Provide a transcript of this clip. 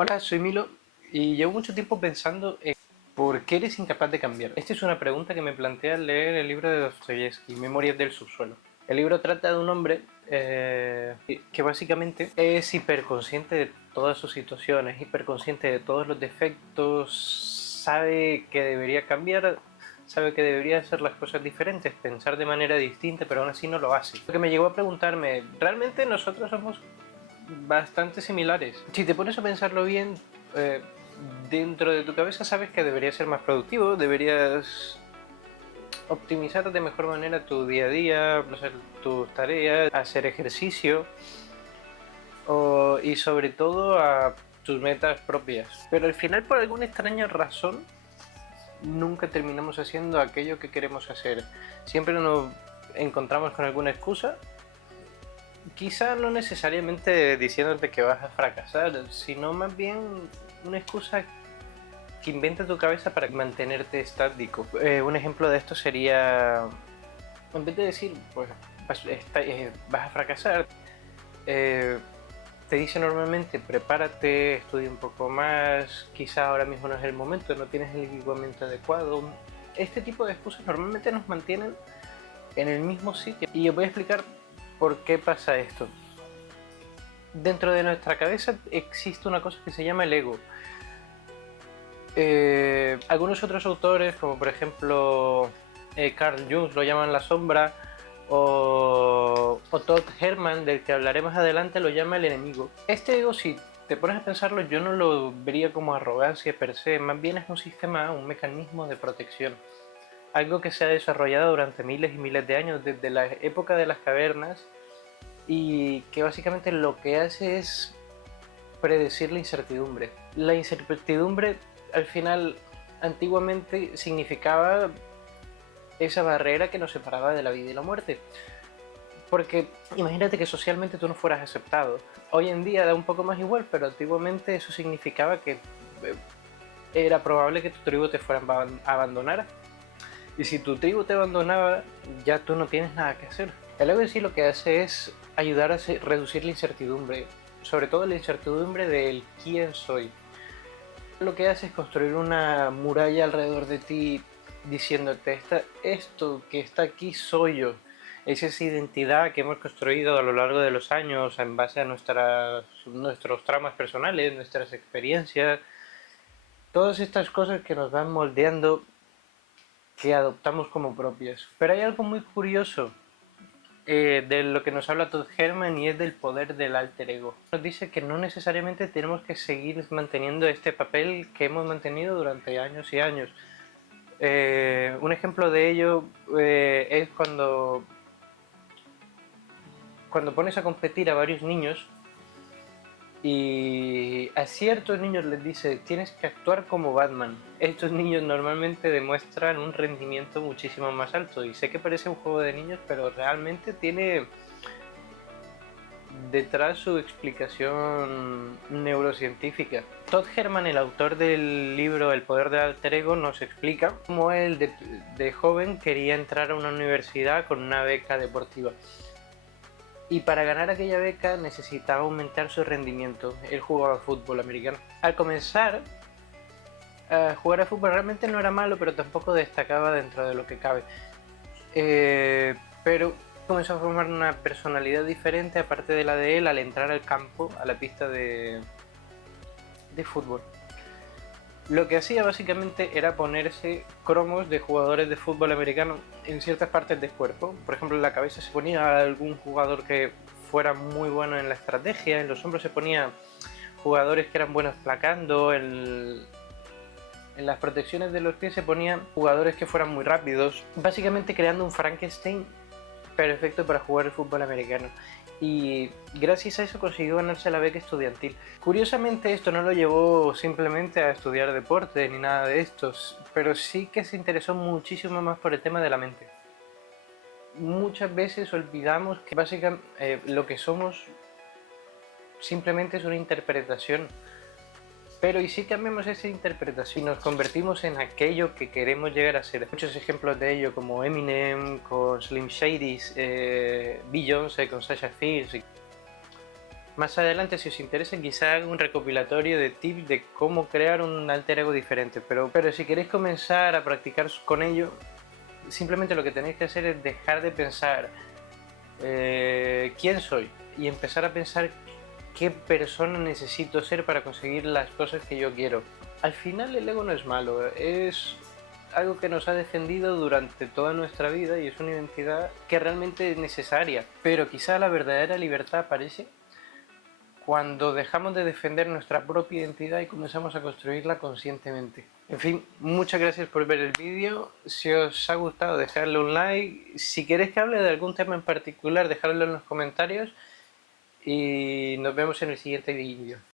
Hola, soy Milo y llevo mucho tiempo pensando en por qué eres incapaz de cambiar. Esta es una pregunta que me plantea al leer el libro de Dostoyevsky, Memorias del subsuelo. El libro trata de un hombre que básicamente es hiperconsciente de todas sus situaciones, hiperconsciente de todos los defectos, sabe que debería cambiar, sabe que debería hacer las cosas diferentes, pensar de manera distinta, pero aún así no lo hace. Lo que me llegó a preguntarme, ¿realmente nosotros somos bastante similares? Si te pones a pensarlo bien, eh, dentro de tu cabeza sabes que deberías ser más productivo, deberías optimizar de mejor manera tu día a día, hacer tus tareas, hacer ejercicio y sobre todo a tus metas propias. Pero al final, por alguna extraña razón, nunca terminamos haciendo aquello que queremos hacer. Siempre nos encontramos con alguna excusa. Quizá no necesariamente diciéndote que vas a fracasar, sino más bien una excusa que inventa tu cabeza para mantenerte estático. Un ejemplo de esto sería, en vez de decir, pues vas a fracasar, eh, te dice normalmente prepárate, estudia un poco más, quizá ahora mismo no es el momento, no tienes el equipamiento adecuado. Este tipo de excusas normalmente nos mantienen en el mismo sitio. Y os voy a explicar por qué pasa esto. Dentro de nuestra cabeza existe una cosa que se llama el ego. Algunos otros autores, como por ejemplo Carl Jung, lo llaman la sombra, o Todd Herman, del que hablaré más adelante, lo llama el enemigo. Este ego, si te pones a pensarlo, yo no lo vería como arrogancia per se, más bien es un sistema, un mecanismo de protección. Algo que se ha desarrollado durante miles y miles de años, desde la época de las cavernas, y que básicamente lo que hace es predecir la incertidumbre. La incertidumbre, al final, antiguamente significaba esa barrera que nos separaba de la vida y la muerte. Porque imagínate que socialmente tú no fueras aceptado. Hoy en día da un poco más igual, pero antiguamente eso significaba que era probable que tu tribu te fuera a abandonar. Y si tu tribu te abandonaba, ya tú no tienes nada que hacer. El ego en sí lo que hace es ayudar a reducir la incertidumbre, sobre todo la incertidumbre del quién soy. Lo que hace es construir una muralla alrededor de ti diciéndote, esto que está aquí soy yo. Es esa identidad que hemos construido a lo largo de los años en base a nuestros traumas personales, nuestras experiencias, todas estas cosas que nos van moldeando, que adoptamos como propias. Pero hay algo muy curioso de lo que nos habla Todd Herman, y es del poder del alter ego. Nos dice que no necesariamente tenemos que seguir manteniendo este papel que hemos mantenido durante años y años. Un ejemplo de ello es cuando pones a competir a varios niños y a ciertos niños les dice tienes que actuar como Batman. Estos niños normalmente demuestran un rendimiento muchísimo más alto, y sé que parece un juego de niños, pero realmente tiene detrás su explicación neurocientífica. Todd Herman, el autor del libro El poder del alter ego, nos explica cómo él de joven quería entrar a una universidad con una beca deportiva. Y para ganar aquella beca necesitaba aumentar su rendimiento. Él jugaba fútbol americano. Al comenzar a jugar a fútbol realmente no era malo, pero tampoco destacaba dentro de lo que cabe. Pero comenzó a formar una personalidad diferente aparte de la de él al entrar al campo, a la pista de fútbol. Lo que hacía básicamente era ponerse cromos de jugadores de fútbol americano en ciertas partes del cuerpo. Por ejemplo, en la cabeza se ponía algún jugador que fuera muy bueno en la estrategia, en los hombros se ponía jugadores que eran buenos placando, en las protecciones de los pies se ponían jugadores que fueran muy rápidos, básicamente creando un Frankenstein perfecto para jugar el fútbol americano. Y gracias a eso consiguió ganarse la beca estudiantil. Curiosamente esto no lo llevó simplemente a estudiar deporte ni nada de estos, pero sí que se interesó muchísimo más por el tema de la mente. Muchas veces olvidamos que básicamente lo que somos simplemente es una interpretación. Pero ¿y si cambiamos esa interpretación y nos convertimos en aquello que queremos llegar a ser? Muchos ejemplos de ello, como Eminem con Slim Shady, Beyoncé con Sasha Fierce. Más adelante, si os interesa, quizá haga un recopilatorio de tips de cómo crear un alter ego diferente, pero si queréis comenzar a practicar con ello, simplemente lo que tenéis que hacer es dejar de pensar quién soy y empezar a pensar qué persona necesito ser para conseguir las cosas que yo quiero. Al final el ego no es malo, es algo que nos ha defendido durante toda nuestra vida y es una identidad que realmente es necesaria, pero quizá la verdadera libertad aparece cuando dejamos de defender nuestra propia identidad y comenzamos a construirla conscientemente. En fin, muchas gracias por ver el vídeo. Si os ha gustado, dejadle un like. Si queréis que hable de algún tema en particular, dejadlo en los comentarios. Y nos vemos en el siguiente vídeo.